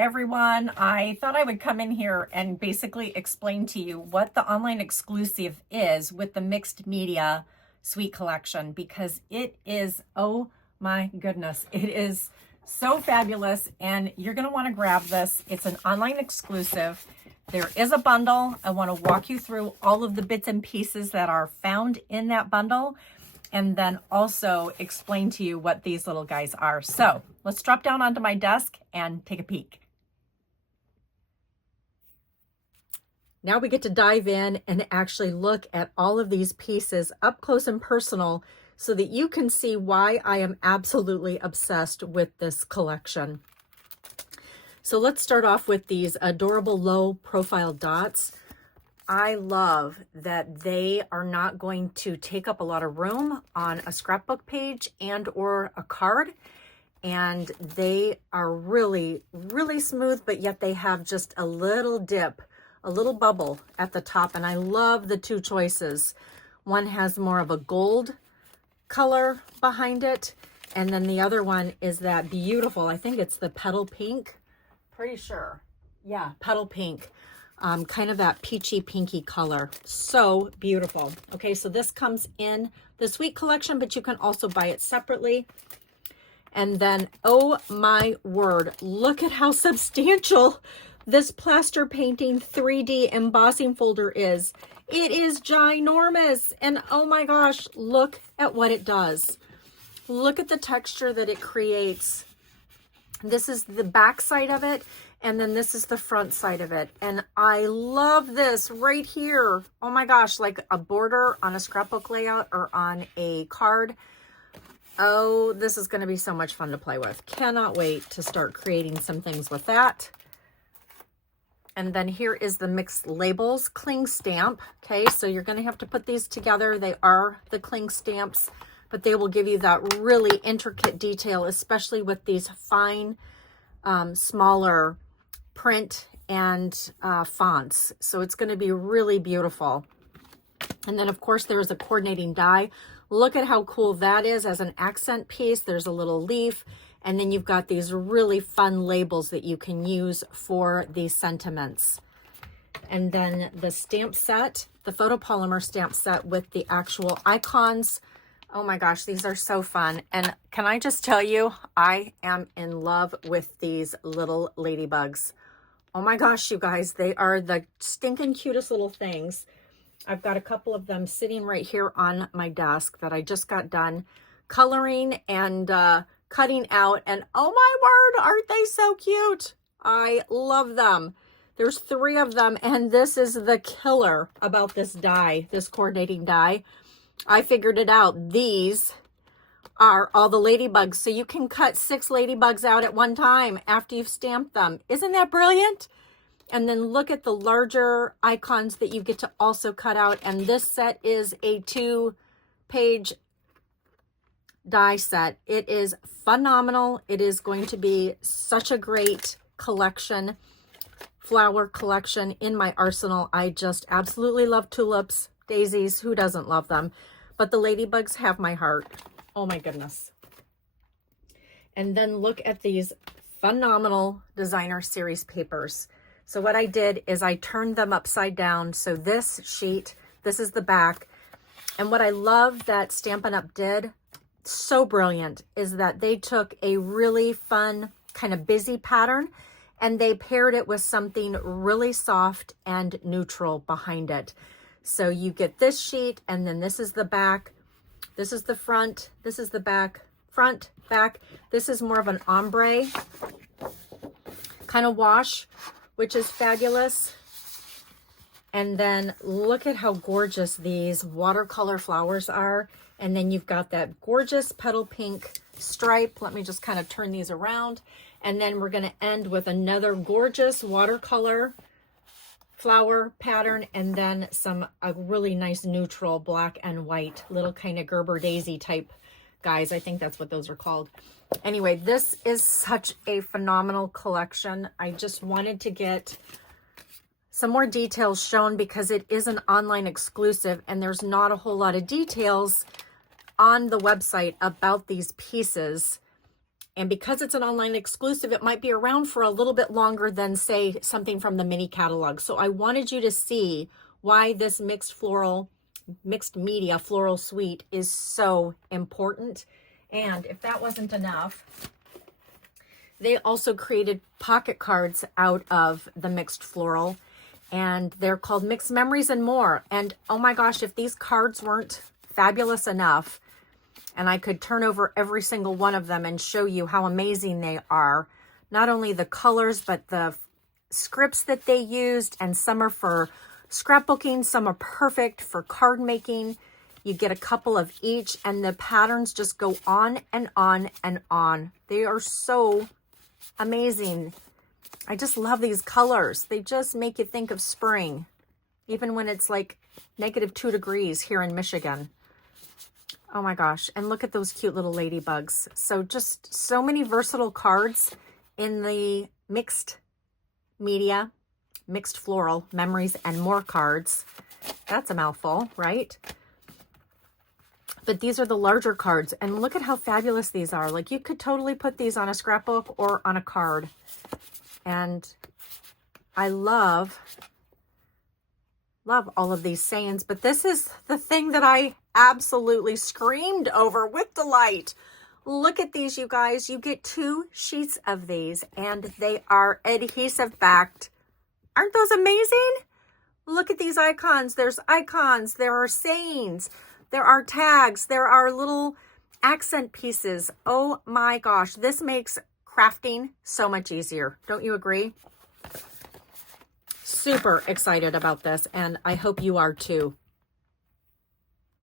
Everyone, I thought I would come in here and basically explain to you what the online exclusive is with the mixed media suite collection, because it is, oh my goodness, it is so fabulous and you're going to want to grab this. It's an online exclusive. There is a bundle. I want to walk you through all of the bits and pieces that are found in that bundle, and then also explain to you what these little guys are. So let's drop down onto my desk and take a peek. Now we get to dive in and actually look at all of these pieces up close and personal so that you can see why I am absolutely obsessed with this collection. So let's start off with these adorable low profile dots. I love that they are not going to take up a lot of room on a scrapbook page and or a card. And they are really, really smooth, but yet they have just a little dip, a little bubble at the top. And I love the two choices. One has more of a gold color behind it, and then the other one is that beautiful, I think it's the petal pink, pretty sure. Yeah, petal pink, kind of that peachy pinky color. So beautiful. Okay, so this comes in the suite collection, but you can also buy it separately. And then, oh my word, look at how substantial this plaster painting 3D embossing folder is. It is ginormous. And oh my gosh, look at what it does. Look at the texture that it creates. This is the back side of it, and then this is the front side of it. And I love this right here. Oh my gosh, like a border on a scrapbook layout or on a card. Oh, this is going to be so much fun to play with. Cannot wait to start creating some things with that. And then here is the mixed labels cling stamp. Okay, so you're going to have to put these together. They are the cling stamps, but they will give you that really intricate detail, especially with these fine, smaller print and fonts. So it's going to be really beautiful. And then, of course, there's a coordinating die. Look at how cool that is as an accent piece. There's a little leaf. And then you've got these really fun labels that you can use for these sentiments. And then the stamp set, the photopolymer stamp set with the actual icons. Oh my gosh, these are so fun. And can I just tell you, I am in love with these little ladybugs. Oh my gosh, you guys, they are the stinking cutest little things. I've got a couple of them sitting right here on my desk that I just got done coloring and cutting out, and oh my word, aren't they so cute? I love them. There's 3 of them, and this is the killer about this die, this coordinating die. I figured it out. These are all the ladybugs, so you can cut 6 ladybugs out at one time after you've stamped them. Isn't that brilliant? And then look at the larger icons that you get to also cut out, and this set is a 2-page die set. It is phenomenal. It is going to be such a great collection, flower collection in my arsenal. I just absolutely love tulips, daisies. Who doesn't love them? But the ladybugs have my heart. Oh my goodness. And then look at these phenomenal designer series papers. So what I did is I turned them upside down. So this sheet, this is the back. And what I love that Stampin' Up! Did, so brilliant, is that they took a really fun kind of busy pattern and they paired it with something really soft and neutral behind it. So you get this sheet, and then this is the back, this is the front, this is the back, front, back. This is more of an ombre kind of wash, which is fabulous. And then look at how gorgeous these watercolor flowers are. And then you've got that gorgeous petal pink stripe. Let me just kind of turn these around. And then we're going to end with another gorgeous watercolor flower pattern, and then a really nice neutral black and white little kind of Gerber daisy type guys. I think that's what those are called. Anyway, this is such a phenomenal collection. I just wanted to get some more details shown because it is an online exclusive and there's not a whole lot of details on the website about these pieces. And because it's an online exclusive, it might be around for a little bit longer than, say, something from the mini catalog. So I wanted you to see why this mixed media floral suite is so important. And if that wasn't enough, they also created pocket cards out of the mixed floral, and they're called Mixed Memories and More. And oh my gosh, if these cards weren't fabulous enough, and I could turn over every single one of them and show you how amazing they are, not only the colors, but the scripts that they used, and some are for scrapbooking, some are perfect for card making. You get a couple of each, and the patterns just go on and on and on. They are so amazing. I just love these colors. They just make you think of spring, even when it's like -2 degrees here in Michigan. Oh my gosh. And look at those cute little ladybugs. So just so many versatile cards in the mixed media, mixed floral, memories and more cards. That's a mouthful, right? But these are the larger cards, and look at how fabulous these are. Like, you could totally put these on a scrapbook or on a card. And I love all of these sayings, but this is the thing that I absolutely screamed over with delight. Look at these, you guys. You get 2 sheets of these, and they are adhesive backed. Aren't those amazing? Look at these icons. There's icons. There are sayings. There are tags. There are little accent pieces. Oh my gosh. This makes crafting so much easier. Don't you agree? Super excited about this, and I hope you are too.